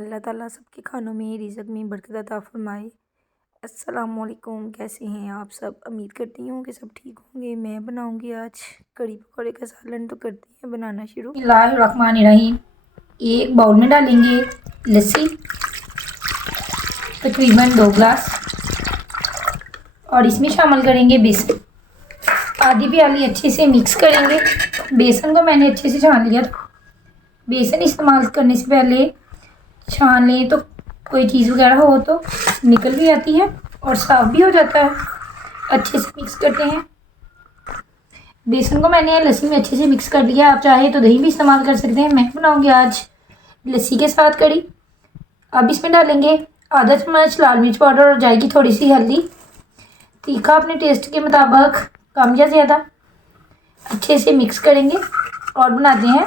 अल्लाह ताला सबके खानों में रिज़्क़ में बरकत अता फ़रमाए। अस्सलामुअलैकुम, कैसे हैं आप सब? उम्मीद करती हूँ कि सब ठीक होंगे। मैं बनाऊँगी आज कड़ी पकौड़े का सालन, तो करते हैं बनाना शुरू। बिस्मिल्लाहिर्रहमानिर्रहीम। एक बाउल में डालेंगे लस्सी, तकरीबन 2 गिलास, और इसमें शामिल करेंगे बेसन। आधी प्याली अच्छे से मिक्स करेंगे। बेसन को मैंने अच्छे से छान लिया था। बेसन इस्तेमाल करने से पहले छान लें तो कोई चीज़ वगैरह हो तो निकल भी आती है और साफ़ भी हो जाता है। अच्छे से मिक्स करते हैं। बेसन को मैंने लस्सी में अच्छे से मिक्स कर लिया। आप चाहे तो दही भी इस्तेमाल कर सकते हैं। मैं बनाऊंगी आज लस्सी के साथ कड़ी। अब इसमें डालेंगे आधा चम्मच लाल मिर्च पाउडर और जाएगी थोड़ी सी हल्दी। तीखा अपने टेस्ट के मुताबिक कम या ज़्यादा। अच्छे से मिक्स करेंगे और बनाते हैं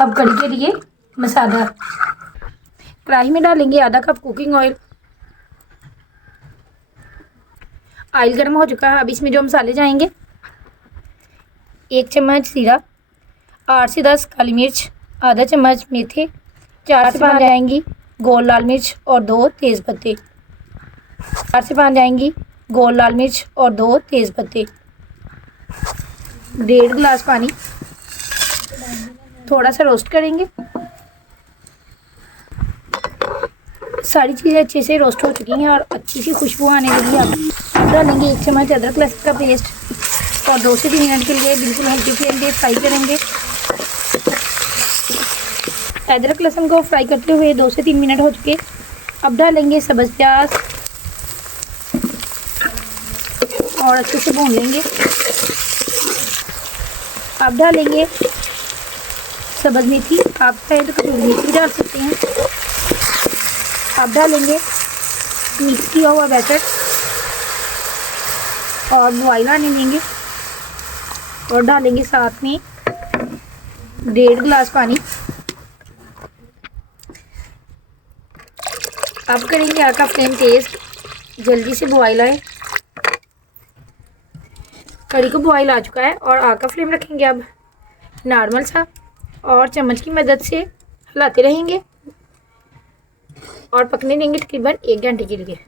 अब कड़ी के लिए मसाला। कढ़ाई में डालेंगे आधा कप कुकिंग ऑयल। ऑयल गर्म हो चुका है। अब इसमें जो मसाले जाएंगे, 1 चम्मच जीरा, 8 से 10 काली मिर्च, आधा चम्मच मेथी, 4 से 5 जाएंगी गोल लाल मिर्च और 2 तेज़ पत्ते। 4 से 5 जाएंगी गोल लाल मिर्च और 2 तेज़ पत्ते। 1.5 गिलास पानी। थोड़ा सा रोस्ट करेंगे। सारी चीज़ें अच्छे से रोस्ट हो चुकी हैं और अच्छी सी खुशबू आने लगी है। अब डालेंगे 1 चम्मच अदरक लहसुन का पेस्ट और 2 से 3 मिनट के लिए बिल्कुल हल्की फ्लेम पे फ्राई करेंगे। अदरक लहसुन को फ्राई करते हुए 2 से 3 मिनट हो चुके। अब डालेंगे सब्ज़ प्याज और अच्छे से भून लेंगे। अब डालेंगे सब्ज़ मेथी। आप चाहे तो कसूरी मेथी भी डाल सकते हैं। अब डालेंगे मिक्स किया हुआ बैटर और बॉयल आने देंगे और डालेंगे साथ में 1.5 गिलास पानी। अब करेंगे आग का फ्लेम तेज़, जल्दी से बॉयल आए। कड़ी को बॉयल आ चुका है और आग का फ्लेम रखेंगे अब नॉर्मल सा और चम्मच की मदद से हिलाते रहेंगे और पकने देंगे तकरीबन 1 घंटे के लिए।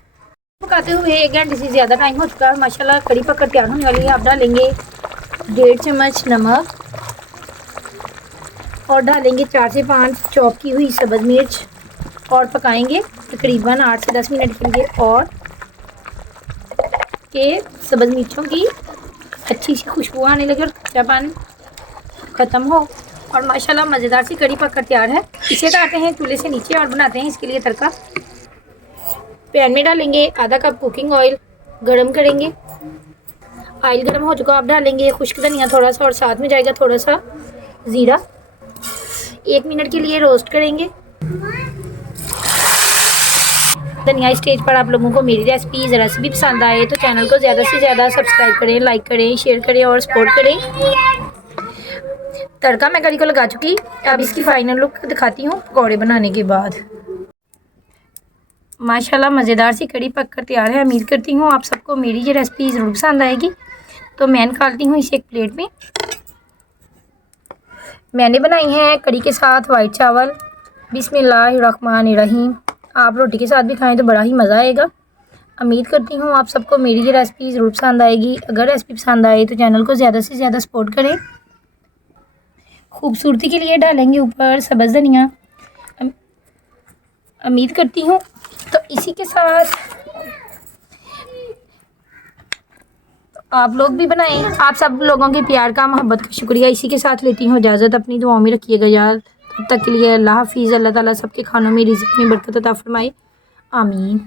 पकाते हुए 1 घंटे से ज़्यादा टाइम हो चुका है। माशाल्लाह कड़ी पककर तैयार होने वाली है। आप डालेंगे 1.5 चम्मच नमक और डालेंगे 4 से 5 चॉप की हुई सब्ज़ मिर्च और पकाएंगे तकरीबन 8 से 10 मिनट के लिए और के सब्ज़ मिर्चों की अच्छी सी खुशबू आने लगे और कच्चापन ख़त्म हो और माशाल्लाह मज़ेदार सी कड़ी पककर तैयार है। इसे उतारते हैं चूल्हे से नीचे और बनाते हैं इसके लिए तड़का। पैन में डालेंगे आधा कप कुकिंग ऑयल, गरम करेंगे। ऑयल गरम हो चुका। आप डालेंगे खुश्क धनिया थोड़ा सा और साथ में जाएगा थोड़ा सा ज़ीरा। 1 मिनट के लिए रोस्ट करेंगे। धनिया स्टेज पर आप लोगों को मेरी रेसिपी ज़रा सी भी पसंद आए तो चैनल को ज़्यादा से ज़्यादा सब्सक्राइब करें, लाइक करें, शेयर करें और सपोर्ट करें। तड़का मैं कड़ी को लगा चुकी। अब इसकी फाइनल लुक दिखाती हूँ पकौड़े बनाने के बाद। माशाल्लाह मज़ेदार सी कड़ी पककर तैयार है। उम्मीद करती हूँ आप सबको मेरी ये रेसिपी ज़रूर पसंद आएगी। तो मैं निकालती हूँ इसे एक प्लेट में। मैंने बनाई है कड़ी के साथ वाइट चावल। बिस्मिल्लाहिर्रहमानिर्रहीम। आप रोटी के साथ भी खाएं तो बड़ा ही मज़ा आएगा। उम्मीद करती हूँ आप सबको मेरी ये रेसिपी ज़रूर पसंद आएगी। अगर रेसिपी पसंद आए तो चैनल को ज़्यादा से ज़्यादा सपोर्ट करें। खूबसूरती के लिए डालेंगे ऊपर सब्ज़ धनिया। उम्मीद करती हूँ तो इसी के साथ आप लोग भी बनाएं। आप सब लोगों के प्यार का, मोहब्बत का शुक्रिया। इसी के साथ लेती हूँ इजाज़त। अपनी दुआओं में रखिएगा यार। तब तक के लिए अल्लाह हाफिज़। अल्लाह ताला सबके खानों में रिज़्क़ में बरकत अता फ़रमाए। आमीन।